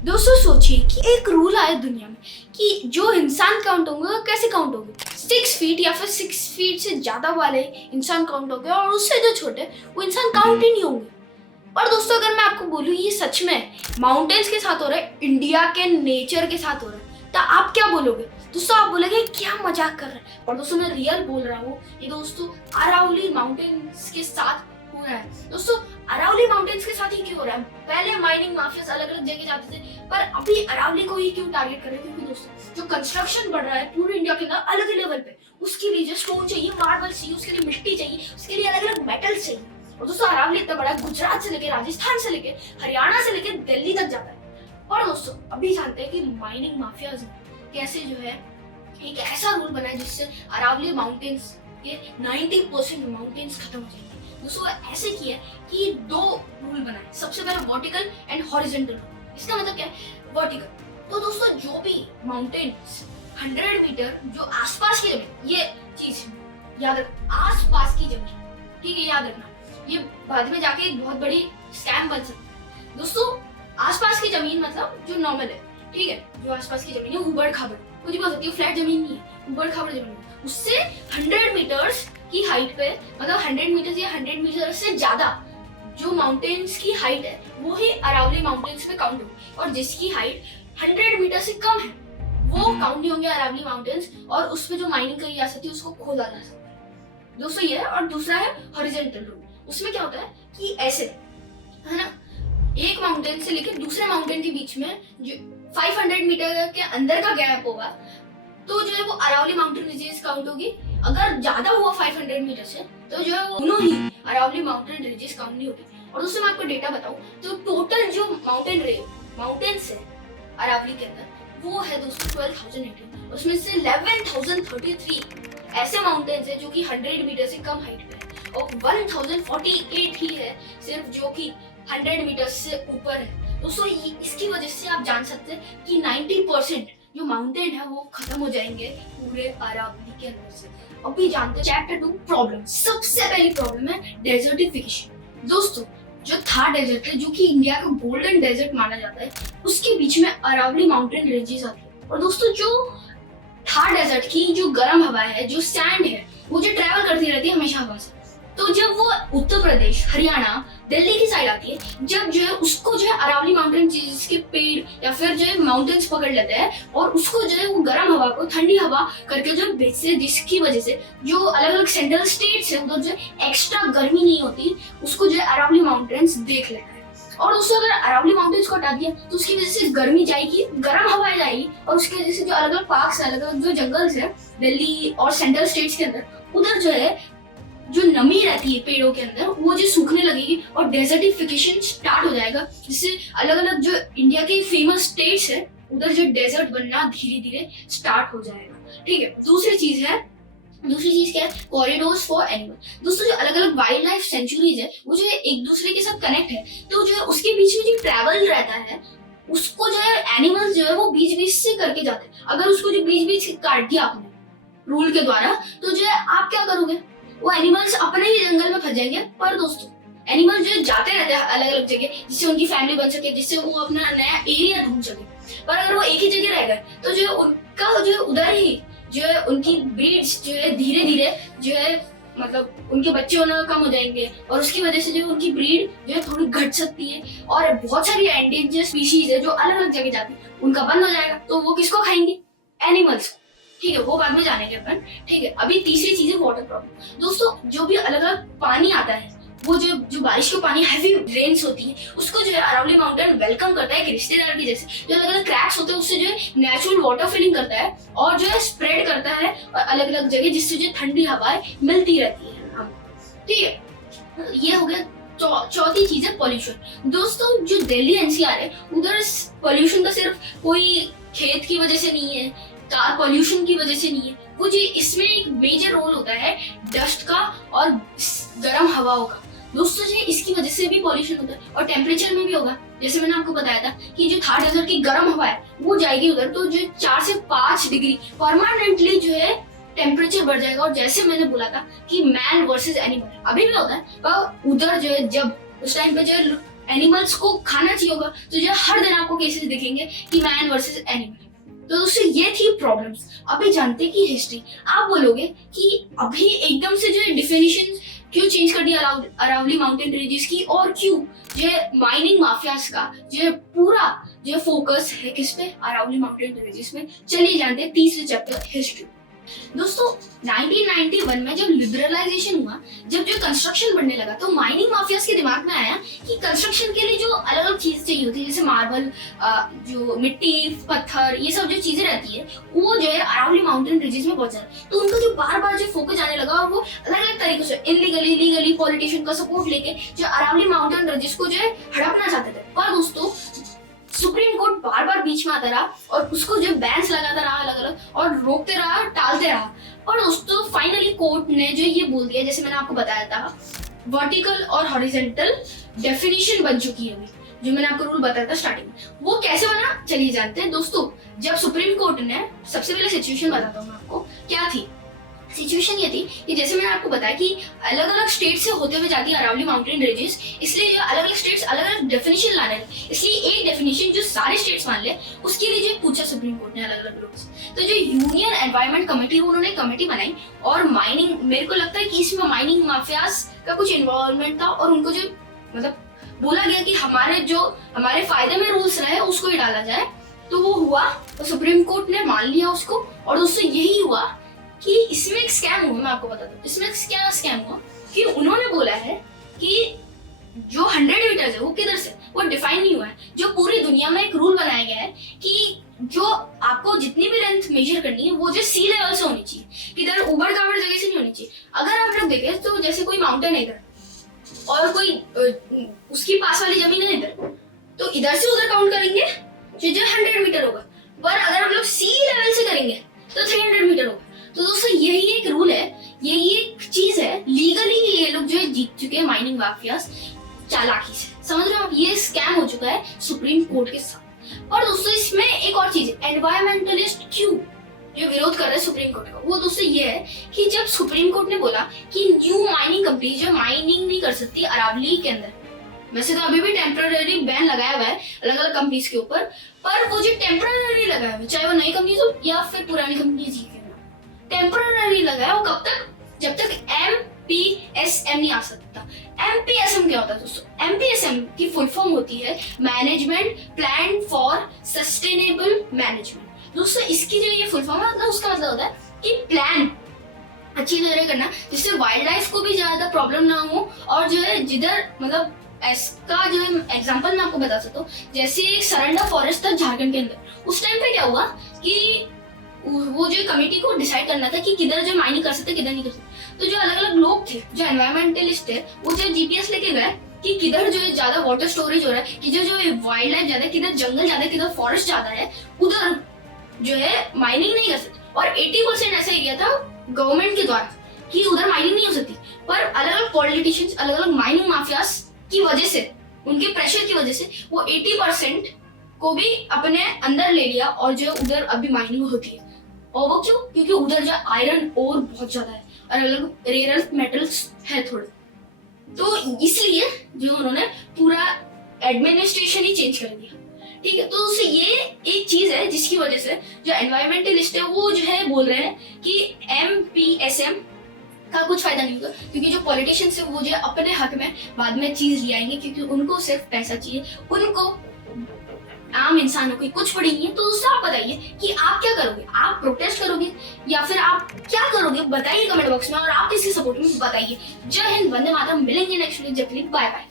दोस्तों सोचिए कि एक रूल आए दुनिया में कि जो इंसान काउंट होंगे वो कैसे काउंट होंगे। 6 फीट या फिर 6 फीट से ज्यादा वाले इंसान काउंट होंगे और उससे जो छोटे वो इंसान काउंट ही नहीं होंगे। पर दोस्तों अगर मैं आपको बोलूँ ये सच में माउंटेन्स के साथ हो रहा है, इंडिया के नेचर के साथ हो रहा है, तो आप क्या बोलोगे? दोस्तों आप बोलोगे क्या मजाक कर रहे हैं। और दोस्तों मैं रियल बोल रहा हूँ, ये दोस्तों अरावली माउंटेन्स के साथ हो रहा है। दोस्तों अरावली माउंटेन्स के साथ ही क्यों हो रहा है? पहले माइनिंग माफियाज अलग अलग जगह जाते थे, पर अभी अरावली को ही क्यों टारगेट कर रहे हैं? क्योंकि दोस्तों जो कंस्ट्रक्शन बढ़ रहा है पूरे इंडिया के अंदर अलग अलग लेवल पे, उसके लिए जो स्टोन चाहिए, मार्बल चाहिए, उसके लिए मिट्टी चाहिए, उसके लिए अलग अलग मेटल्स चाहिए। और दोस्तों अरावली इतना बड़ा, गुजरात से लेके राजस्थान से लेके हरियाणा से लेके दिल्ली तक जाता है। और दोस्तों अभी जानते हैं कि माइनिंग माफियाज कैसे जो है एक ऐसा रूल बना है जिससे अरावली माउंटेन्स के 90% माउंटेन्स खत्म हो जाएंगे। दोस्तों ऐसे किया कि 2 रूल बनाए। सबसे पहला वर्टिकल एंड हॉरिजॉन्टल रूल। इसका मतलब क्या है? वर्टिकल तो दोस्तों जो भी माउंटेन्स 100 मीटर जो आसपास की जमीन, ये चीज याद रखना, आसपास की जमीन, ठीक है, याद रखना, ये बाद में जाके एक बहुत बड़ी स्कैम बन सकता है। दोस्तों आसपास की जमीन मतलब जो नॉर्मल है, ठीक है, जो आसपास की जमीन है, उबड़ खाबड़ कुछ भी हो सकती है, फ्लैट जमीन नहीं है, उबड़ खाबड़ जमीन है, उससे 100 मीटर्स की हाइट पे, मतलब 100 मीटर या 100 मीटर से ज्यादा जो माउंटेन्स की हाइट है वो ही अरावली माउंटेन्स में काउंट होगी। और जिसकी हाइट 100 मीटर से कम है वो काउंट नहीं होंगे अरावली माउंटेन्स, और उस पे जो माइनिंग करी जा सकती है उसको खोदा जा सकता है। दोस्तों ये है। और दूसरा है हॉरिजॉन्टल रूल। उसमें क्या होता है कि ऐसे है ना, एक माउंटेन से लेकर दूसरे माउंटेन के बीच में जो 500 मीटर के अंदर का गैप होगा तो जो है वो अरावली माउंटेन रेंजेस काउंट होगी। अगर ज्यादा हुआ 500 मीटर से तो जो है वो दोनों ही अरावली माउंटेन रेंजेस काउंट नहीं होगी। और उससे मैं आपको डेटा बताऊं तो टोटल जो माउंटेन्स है अरावली के अंदर वो है दोस्तों 12,018। उसमें से 11,033 ऐसे माउंटेन्स है जो कि 100 मीटर से कम हाइट पे है, और 1,048 ही है सिर्फ जो कि 100 मीटर से ऊपर है। दोस्तों इसकी वजह से आप जान सकते हैं कि 90% जो माउंटेन है वो खत्म हो जाएंगे पूरे अरावली के अंदर से। अभी जानते हैं चैप्टर 2 प्रॉब्लम। सबसे पहली प्रॉब्लम है डेजर्टिफिकेशन। दोस्तों जो थार डेजर्ट है, जो कि इंडिया का गोल्डन डेजर्ट माना जाता है, उसके बीच में अरावली माउंटेन रेंजेस आती है। और दोस्तों जो थार डेजर्ट की जो गर्म हवा है, जो सैंड है, वो जो ट्रैवल करती रहती है हमेशा हवा से, तो जब वो उत्तर प्रदेश, हरियाणा, दिल्ली की साइड आती है, जब जो है उसको जो है अरावली माउंटेन के पेड़ या फिर जो है माउंटेन्स पकड़ लेते हैं और उसको जो है वो गर्म हवा को ठंडी हवा करके जो भेजते हैं, जिसकी वजह से जो अलग अलग सेंट्रल स्टेट्स है उधर जो एक्स्ट्रा गर्मी नहीं होती, उसको जो है अरावली माउंटेन्स देख लेता है। और उसको अगर अरावली माउंटेन्स को हटा दिया तो उसकी वजह से गर्मी जाएगी, गर्म हवा जाएगी, और उसकी वजह से जो अलग अलग पार्क्स है, अलग अलग जो जंगल्स है दिल्ली और सेंट्रल स्टेट्स के अंदर, उधर जो है जो नमी रहती है पेड़ों के अंदर वो जो सूखने लगेगी और डेजर्टिफिकेशन स्टार्ट हो जाएगा, जिससे अलग अलग जो इंडिया के फेमस स्टेट्स है उधर जो डेजर्ट बनना धीरे धीरे स्टार्ट हो जाएगा। ठीक है। दूसरी चीज क्या है? Corridors for animal. दोस्तों जो अलग अलग वाइल्ड लाइफ सेंचुरीज है वो जो है एक दूसरे के साथ कनेक्ट है, तो जो है उसके बीच में जो ट्रैवल रहता है उसको जो है एनिमल्स जो है वो बीच बीच से करके जाते हैं। अगर उसको जो बीच बीच काट दिया आपने रूल के द्वारा तो जो है आप क्या करोगे? वो एनिमल्स अपने ही जंगल में फंस जाएंगे। पर दोस्तों एनिमल्स जो जाते रहते हैं अलग अलग जगह, जिससे उनकी फैमिली बन सके, जिससे वो अपना नया एरिया ढूंढ सके। पर अगर वो एक ही जगह रह गए तो जो है उनका जो है उधर ही जो है उनकी ब्रीड्स जो है धीरे धीरे जो है मतलब उनके बच्चे होना कम हो जाएंगे, और उसकी वजह से जो उनकी ब्रीड जो है थोड़ी घट सकती है, और बहुत सारी एंडेंजर स्पीशीज है जो अलग अलग जगह जाती है, उनका बंद हो जाएगा। तो वो किसको खाएंगे? एनिमल्स। ठीक है, वो बाद में जानेंगे अपन। ठीक है, अभी तीसरी चीज है वाटर प्रॉब्लम। दोस्तों जो भी अलग अलग पानी आता है, वो जो बारिश का पानी, हैवी रेन्स होती है, उसको जो है अरावली माउंटेन वेलकम करता है एक रिश्तेदार की जैसे। जो अलग अलग क्रैक्स होते हैं उससे जो है नेचुरल वाटर फिलिंग करता है और जो है स्प्रेड करता है और अलग अलग जगह, जिससे जो ठंडी हवाएं मिलती रहती है। ठीक है, ये हो गया। चौथी चीज है पॉल्यूशन। दोस्तों जो दिल्ली एनसीआर है उधर पॉल्यूशन का सिर्फ कोई खेत की वजह से नहीं है, कार पॉल्यूशन की वजह से नहीं है, वो जो इसमें एक मेजर रोल होता है डस्ट का और गर्म हवाओं का। दोस्तों जो इसकी वजह से भी पॉल्यूशन होता है, और टेम्परेचर में भी होगा। जैसे मैंने आपको बताया था कि जो थार डेजर्ट की गर्म हवा है वो जाएगी उधर, तो जो 4 से 5 डिग्री परमानेंटली जो है टेम्परेचर बढ़ जाएगा। और जैसे मैंने बोला था कि मैन वर्सेस एनिमल अभी भी होता है, पर उधर जो है जब उस टाइम पे जो है एनिमल्स को खाना चाहिए होगा, तो जो हर दिन आपको केसेस दिखेंगे कि मैन वर्सेस एनिमल। तो दोस्तों ये थी प्रॉब्लम्स। अभी जानते हैं कि हिस्ट्री। आप बोलोगे कि अभी एकदम से जो डिफिनेशन क्यों चेंज कर दिया अरावली माउंटेन रेंजेस की, और क्यों जो माइनिंग माफियाज का जो पूरा जो फोकस है किस पे, अरावली माउंटेन रेंजेस में। चलिए जानते हैं तीसरे चैप्टर हिस्ट्री। दोस्तों 1991 में जब लिबरलाइजेशन हुआ, जब जो कंस्ट्रक्शन बढ़ने लगा, तो माइनिंग माफियाज के दिमाग में आया कि कंस्ट्रक्शन के लिए जो अलग अलग चीज चाहिए होती है, जैसे मार्बल, जो मिट्टी, पत्थर, ये सब जो चीजें रहती है, वो जो है अरावली माउंटेन रिजेस में पहुंचा। तो उनका जो बार बार जो फोकस जाने लगा, और वो अलग अलग तरीकों से इनलीगली, लीगली, पॉलिटिशियन का सपोर्ट लेके जो अरावली माउंटेन रिजेस को जो है हड़पना चाहते थे। पर दोस्तों सुप्रीम कोर्ट बार बार बीच में आता रहा और उसको जो बैन्स लगाता रहा अलग अलग, और रोकते रहा, टालते रहा। और दोस्तों फाइनली कोर्ट ने जो ये बोल दिया, जैसे मैंने आपको बताया था, वर्टिकल और हॉरिजॉन्टल डेफिनेशन बन चुकी है अभी, जो मैंने आपको रूल बताया था स्टार्टिंग में। वो कैसे बना चलिए जानते हैं। दोस्तों जब सुप्रीम कोर्ट ने, सबसे पहले सिचुएशन बताता हूँ मैं आपको क्या थी। सिचुएशन ये थी कि जैसे मैंने आपको बताया कि अलग अलग स्टेट से होते हुए जाती है अरावली माउंटेन रेंजेस, इसलिए अलग अलग स्टेट्स अलग अलग डेफिनेशन लाने लगे। इसलिए एक डेफिनेशन जो सारे स्टेट्स मान ले, उसके लिए जो पूछा सुप्रीम कोर्ट ने अलग अलग लोगों से। तो जो यूनियन एनवायरमेंट कमेटी, उन्होंने कमेटी बनाई, और माइनिंग, मेरे को लगता है कि इसमें माइनिंग माफियाज का कुछ इन्वॉल्वमेंट था, और उनको जो मतलब बोला गया कि हमारे फायदे में रूल्स रहे उसको ही डाला जाए। तो वो हुआ, तो सुप्रीम कोर्ट ने मान लिया उसको। और दोस्तों यही हुआ कि इसमें एक स्कैम हुआ। मैं आपको बताता हूँ इसमें क्या स्कैम हुआ, कि उन्होंने बोला है कि जो 100 मीटर्स है वो किधर से, वो डिफाइन नहीं हुआ है। जो पूरी दुनिया में एक रूल बनाया गया है कि जो आपको जितनी भी लेंथ मेजर करनी है, वो जो सी लेवल से होनी चाहिए, किधर ऊबड़ खाबड़ जगह से नहीं होनी चाहिए। अगर आप लोग देखें तो जैसे कोई माउंटेन है इधर, और कोई उसकी पास वाली जमीन है इधर, तो इधर से उधर काउंट करेंगे जो 100 मीटर होगा। पर अगर हम लोग सी लेवल से करेंगे तो 300 मीटर होगा। तो दोस्तों यही एक रूल है, यही एक चीज है। लीगली ये लोग जो है जीत चुके हैं माइनिंग माफियाज चालाकी से, समझ रहे हो आप। ये स्कैम हो चुका है सुप्रीम कोर्ट के साथ। और दोस्तों इसमें एक और चीज है, एनवायरमेंटलिस्ट क्यों जो विरोध कर रहे हैं सुप्रीम कोर्ट का, वो दोस्तों ये है कि जब सुप्रीम कोर्ट ने बोला कि न्यू माइनिंग कंपनी जो माइनिंग नहीं कर सकती अरावली के अंदर, वैसे तो अभी भी टेम्पररी बैन लगाया हुआ है अलग अलग कंपनीज के ऊपर, पर वो जो टेम्पररी लगाया हुआ है, चाहे वो नई कंपनीज हो या फिर पुरानी कंपनीज ही, टेम्पररी लगाया, वो कब तक, जब तक MPSM नहीं आ सकता। MPSM क्या होता है दोस्तों? MPSM की फुल फॉर्म होती है management plan for sustainable management. दोस्तों इसकी जो ये फुल फॉर्म है, उसका मतलब होता है कि प्लान अच्छी तरह करना, जिससे वाइल्ड लाइफ को भी ज्यादा प्रॉब्लम ना हो, और जो है जिधर मतलब इसका जो एग्जांपल मैं आपको बता सकता हूँ, जैसे एक सरंडा फॉरेस्ट था झारखंड के अंदर, उस टाइम पे क्या हुआ कि वो जो कमेटी को डिसाइड करना था कि किधर जो माइनिंग कर सकते किधर नहीं कर सकते। तो जो अलग अलग लोग थे, जो एनवायरमेंटलिस्ट थे, वो जो जीपीएस लेके गए कि किधर जो है ज्यादा वाटर स्टोरेज हो रहा है, किधर जो वाइल्ड लाइफ ज्यादा है, किधर जंगल ज्यादा है, किधर फॉरेस्ट ज्यादा है, उधर जो है माइनिंग नहीं कर सकते। और 80% ऐसा एरिया था गवर्नमेंट के द्वारा कि उधर माइनिंग नहीं हो सकती। पर अलग अलग पॉलिटिशियंस, अलग अलग माइनिंग माफियाज की वजह से, उनके प्रेशर की वजह से वो 80% को भी अपने अंदर ले लिया, और जो उधर अभी माइनिंग होती है। और वो क्यों? क्योंकि उधर जो आयरन और बहुत ज्यादा है, और अलग रेयर अर्थ मेटल्स है थोड़े, तो इसलिए जो उन्होंने पूरा एडमिनिस्ट्रेशन ही चेंज कर दिया। ठीक है, तो उससे ये एक चीज है जिसकी वजह से जो एनवायरमेंटलिस्ट है वो जो है बोल रहे हैं कि MPSM का कुछ फायदा नहीं होगा, क्योंकि जो पॉलिटिशियंस है वो जो अपने हक में बाद में चीज ले आएंगे, क्योंकि उनको सिर्फ पैसा चाहिए, उनको आम इंसानों की कुछ पड़ी नहीं है। तो दोस्तों आप बताइए कि आप क्या करोगे? आप प्रोटेस्ट करोगे या फिर आप क्या करोगे? बताइए कमेंट बॉक्स में, और आप किसके सपोर्ट में बताइए। जय हिंद, वंदे मातरम। मिलेंगे नेक्स्ट वीडियो। जब तक बाय बाय।